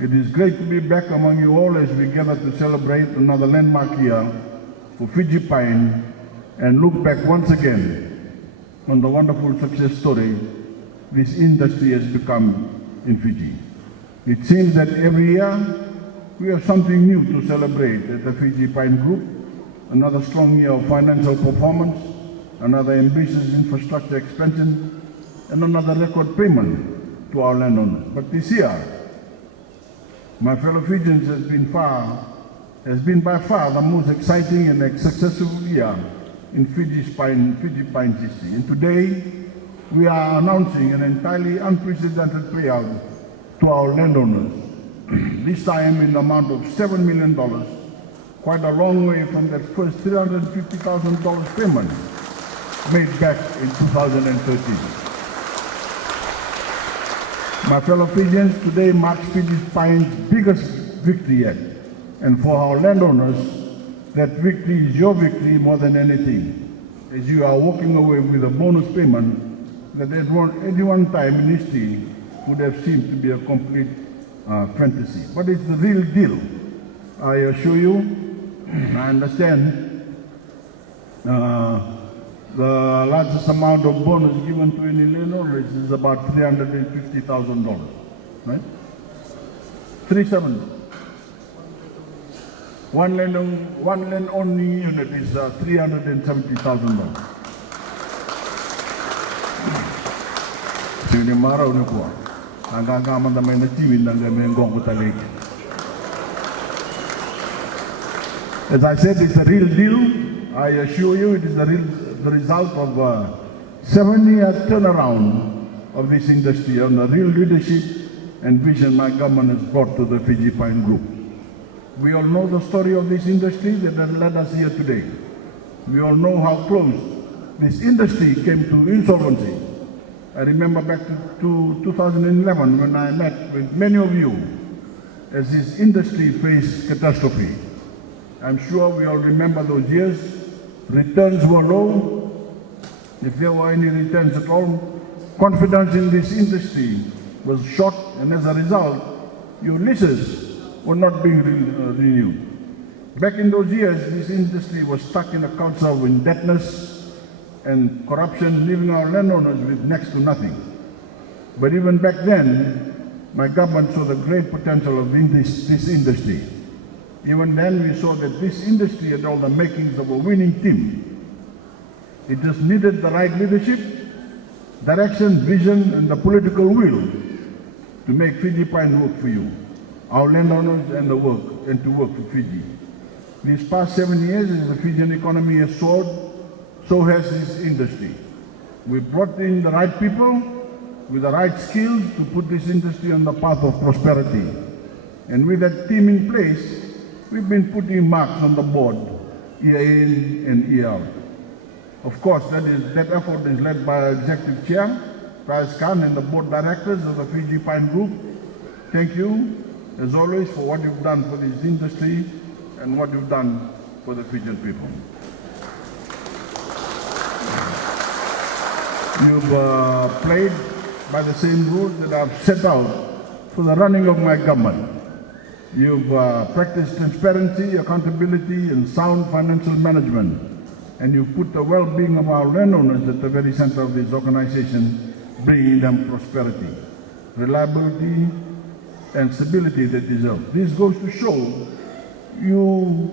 It is great to be back among you all as we gather to celebrate another landmark year for Fiji Pine and look back once again on the wonderful success story this industry has become in Fiji. It seems that every year we have something new to celebrate at the Fiji Pine Group, another strong year of financial performance, another ambitious infrastructure expansion, and another record payment to our landowners. But this year, my fellow Fijians, has been by far the most exciting and successful year in Fiji Pine's history. And today, we are announcing an entirely unprecedented payout to our landowners, this time in the amount of $7 million, quite a long way from that first $350,000 payment made back in 2013. My fellow Fijians, today marks Fiji Pine's biggest victory yet. And for our landowners, that victory is your victory more than anything, as you are walking away with a bonus payment that at one time in history would have seemed to be a complete fantasy. But it's the real deal. I assure you, I understand the largest amount of bonus given to any landowner is about $350,000, right? 370. One land only unit is $370,000. Sini marau ni kuah, angka mana main TV nangga menggong kutalik. As I said, it's a real deal. I assure you, it is the result of a 7-year turnaround of this industry and the real leadership and vision my government has brought to the Fiji Pine Group. We all know the story of this industry that has led us here today. We all know how close this industry came to insolvency. I remember back to 2011 when I met with many of you as this industry faced catastrophe. I'm sure we all remember those years. Returns were low, if there were any returns at all. Confidence in this industry was shot, and as a result, your leases were not being renewed. Back in those years, this industry was stuck in a culture of indebtedness and corruption, leaving our landowners with next to nothing. But even back then, my government saw the great potential of this industry. Even then, we saw that this industry had all the makings of a winning team. It just needed the right leadership, direction, vision, and the political will to make Fiji Pine work for you, our landowners, and to work for Fiji. These past 7 years, as the Fijian economy has soared, so has this industry. We brought in the right people with the right skills to put this industry on the path of prosperity. And with that team in place, we've been putting marks on the board year in and year out. Of course, that effort is led by our Executive Chair, Praz Khan, and the Board Directors of the Fiji Pine Group. Thank you, as always, for what you've done for this industry and what you've done for the Fijian people. You've played by the same rules that I've set out for the running of my government. You've practiced transparency, accountability, and sound financial management, and you've put the well-being of our landowners at the very center of this organization, bringing them prosperity, reliability, and stability they deserve. This goes to show you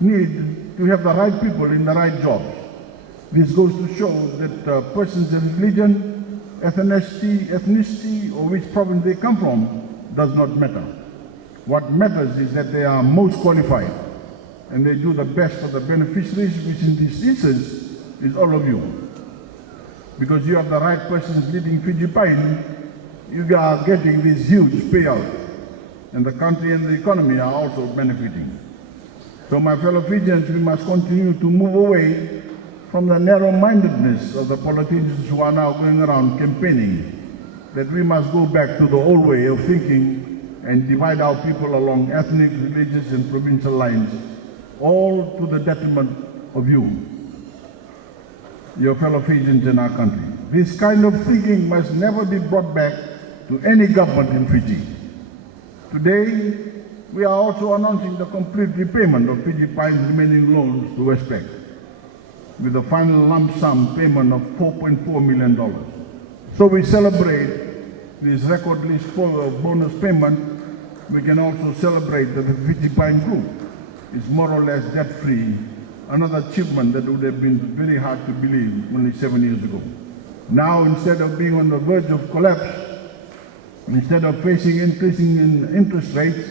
need to have the right people in the right jobs. This goes to show that persons of religion, ethnicity, or which province they come from does not matter. What matters is that they are most qualified and they do the best for the beneficiaries, which in this instance is all of you. Because you have the right persons leading Fiji Pine, you are getting this huge payout, and the country and the economy are also benefiting. So my fellow Fijians, we must continue to move away from the narrow-mindedness of the politicians who are now going around campaigning, that we must go back to the old way of thinking and divide our people along ethnic, religious, and provincial lines, all to the detriment of you, your fellow Fijians in our country. This kind of thinking must never be brought back to any government in Fiji. Today, we are also announcing the complete repayment of Fiji Pine's remaining loans to Westpac, with a final lump sum payment of $4.4 million. So we celebrate this record list bonus payment. We can also celebrate that the Fiji Pine Group is more or less debt-free, another achievement that would have been very hard to believe only 7 years ago. Now, instead of being on the verge of collapse, instead of facing increasing interest rates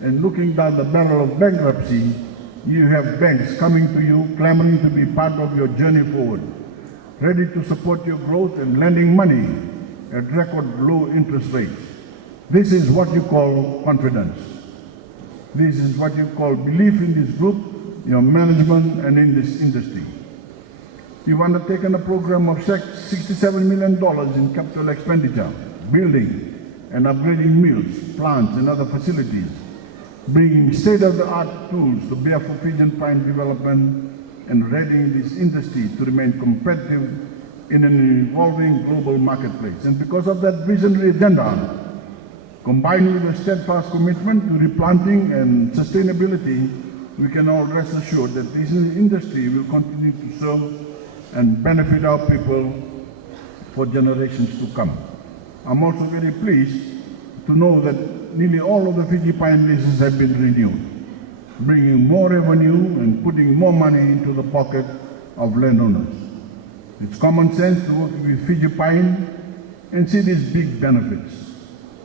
and looking down the barrel of bankruptcy, you have banks coming to you, clamoring to be part of your journey forward, ready to support your growth and lending money at record low interest rates. This is what you call confidence. This is what you call belief in this group, your management, and in this industry. You've undertaken a program of $67 million in capital expenditure, building and upgrading mills, plants, and other facilities, bringing state-of-the-art tools to bear for Fijian Prime development and readying this industry to remain competitive in an evolving global marketplace. And because of that visionary agenda, combined with a steadfast commitment to replanting and sustainability, we can all rest assured that this industry will continue to serve and benefit our people for generations to come. I'm also very pleased to know that nearly all of the Fiji Pine leases have been renewed, bringing more revenue and putting more money into the pocket of landowners. It's common sense to work with Fiji Pine and see these big benefits,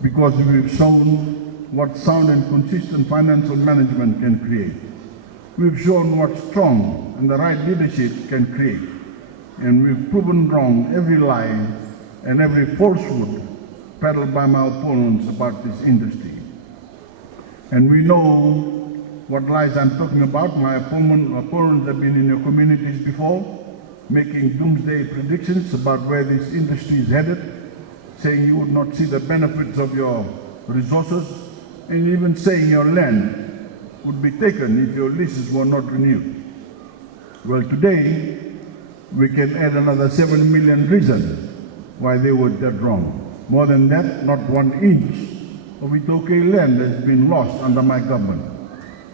because we've shown what sound and consistent financial management can create. We've shown what strong and the right leadership can create. And we've proven wrong every lie and every falsehood peddled by my opponents about this industry. And we know what lies I'm talking about. My opponents have been in your communities before, making doomsday predictions about where this industry is headed, saying you would not see the benefits of your resources, and even saying your land would be taken if your leases were not renewed. Well, today, we can add another 7 million reasons why they were dead wrong. More than that, not 1 inch of Voreqe land has been lost under my government.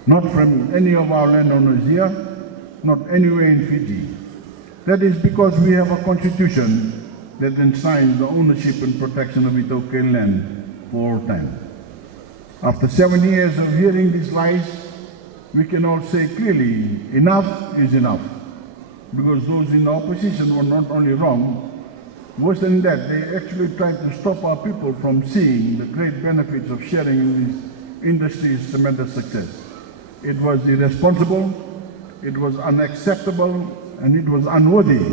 Not from any of our landowners here, not anywhere in Fiji. That is because we have a constitution that enshrines the ownership and protection of Voreqe land for all time. After 7 years of hearing these lies, we can all say clearly, enough is enough. Because those in the opposition were not only wrong, worse than that, they actually tried to stop our people from seeing the great benefits of sharing in this industry's tremendous success. It was irresponsible, it was unacceptable, and it was unworthy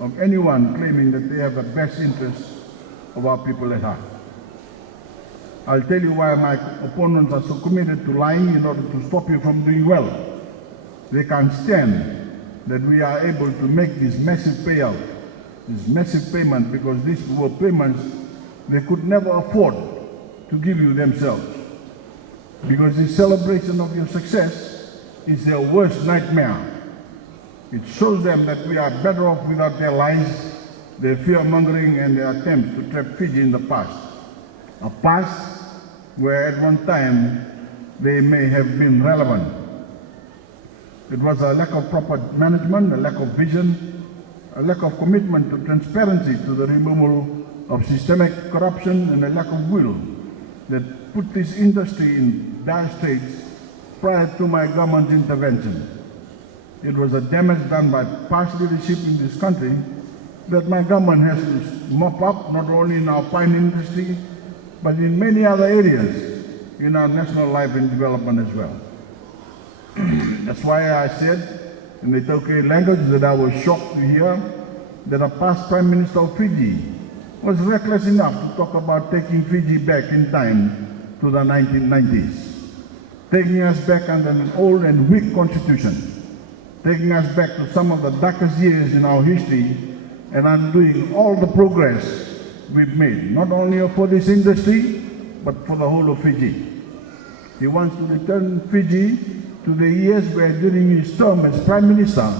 of anyone claiming that they have the best interests of our people at heart. I'll tell you why my opponents are so committed to lying in order to stop you from doing well. They can't stand that we are able to make this massive payout, this massive payment, because these were payments they could never afford to give you themselves. Because this celebration of your success is their worst nightmare. It shows them that we are better off without their lies, their fear-mongering, and their attempts to trap Fiji in the past. A past where at one time they may have been relevant. It was a lack of proper management, a lack of vision, a lack of commitment to transparency, to the removal of systemic corruption, and a lack of will that put this industry in dire straits prior to my government's intervention. It was a damage done by past leadership in this country that my government has to mop up, not only in our pine industry, but in many other areas in our national life and development as well. That's why I said in the Voreqe language that I was shocked to hear that a past Prime Minister of Fiji was reckless enough to talk about taking Fiji back in time to the 1990s, taking us back under an old and weak constitution, taking us back to some of the darkest years in our history, and undoing all the progress we've made, not only for this industry, but for the whole of Fiji. He wants to return Fiji to the years where during his term as Prime Minister,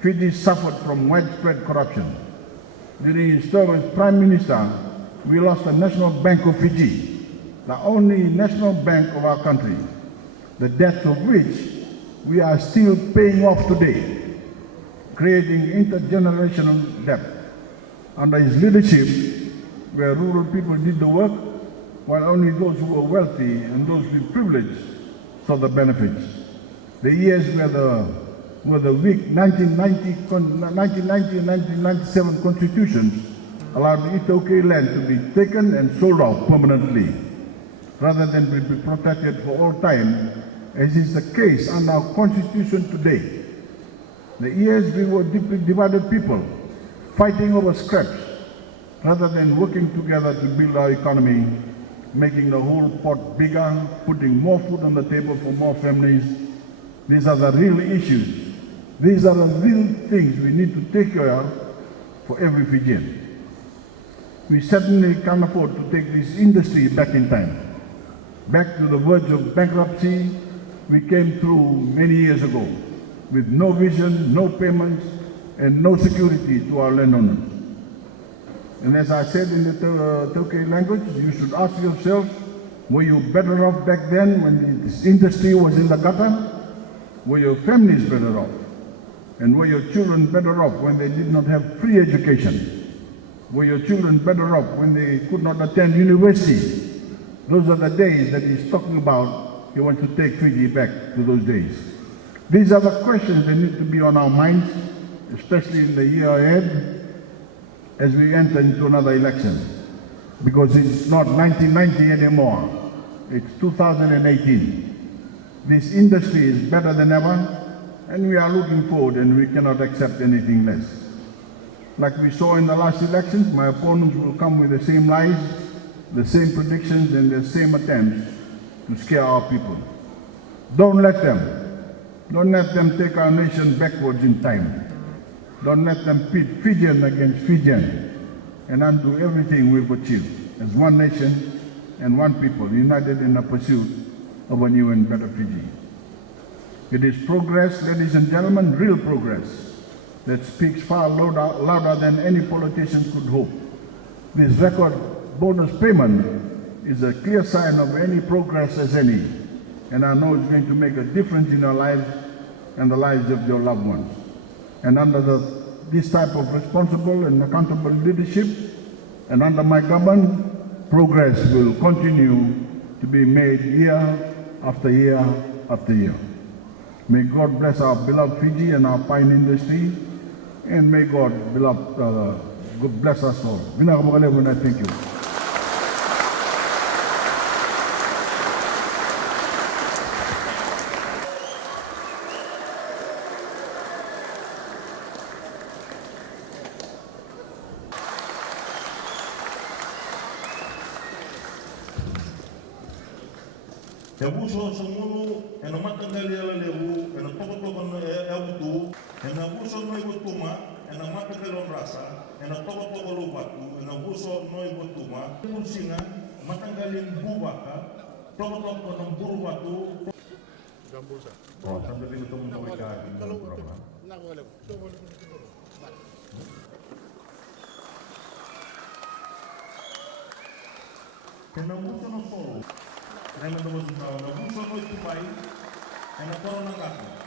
Fiji suffered from widespread corruption. During his term as Prime Minister, we lost the National Bank of Fiji. the only national bank of our country, the debt of which we are still paying off today, creating intergenerational debt. Under his leadership, where rural people did the work, while only those who were wealthy and those with privilege saw the benefits. The years where the weak 1990 and 1997 constitutions allowed the Lautoka land to be taken and sold off permanently, rather than be protected for all time, as is the case under our constitution today. The years we were deeply divided people, fighting over scraps, rather than working together to build our economy, making the whole pot bigger, putting more food on the table for more families. These are the real issues. These are the real things we need to take care of for every Fijian. We certainly can't afford to take this industry back in time, back to the verge of bankruptcy we came through many years ago, with no vision, no payments, and no security to our landowners. And as I said in the Lautoka language, you should ask yourself, were you better off back then when this industry was in the gutter? Were your families better off? And were your children better off when they did not have free education? Were your children better off when they could not attend university? Those are the days that he's talking about. He wants to take Fiji back to those days. These are the questions that need to be on our minds, especially in the year ahead, as we enter into another election. Because it's not 1990 anymore, it's 2018. This industry is better than ever, and we are looking forward, and we cannot accept anything less. Like we saw in the last elections, my opponents will come with the same lies, the same predictions, and the same attempts to scare our people. Don't let them. Don't let them take our nation backwards in time. Don't let them pit Fijian against Fijian and undo everything we've achieved as one nation and one people, united in the pursuit of a new and better Fiji. It is progress, ladies and gentlemen, real progress, that speaks far louder than any politician could hope. This record bonus payment is a clear sign of any progress as any, and I know it's going to make a difference in your lives and the lives of your loved ones. And under this type of responsible and accountable leadership, and under my government, progress will continue to be made year after year after year. May God bless our beloved Fiji and our pine industry, and may God bless us all. I thank you. Te buso sumulu, ena matangali ala lewu, ena toko no eutu, ena buso no ibutuma, ena matangali Drasa, ena toko lubatu, ena buso no ibutuma, kursinga, matangali bubaka, toko no burubatu. Oh, sambil itu mereka di Drama. Ena buso no solo. Remember was na buso no itupai, ena toro na gato.